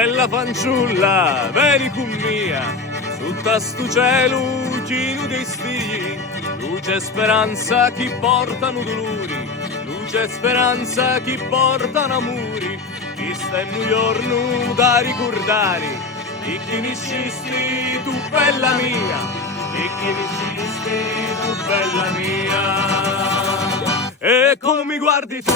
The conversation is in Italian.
bella fanciulla, veni con mia, sotto stu cielo chino di stigli, luce e speranza chi portano dolori, luce e speranza chi portano amori, chi sta in un giorno da ricordare, e chi ne scisti tu bella mia, e chi ne scisti tu bella mia, e come mi guardi tu,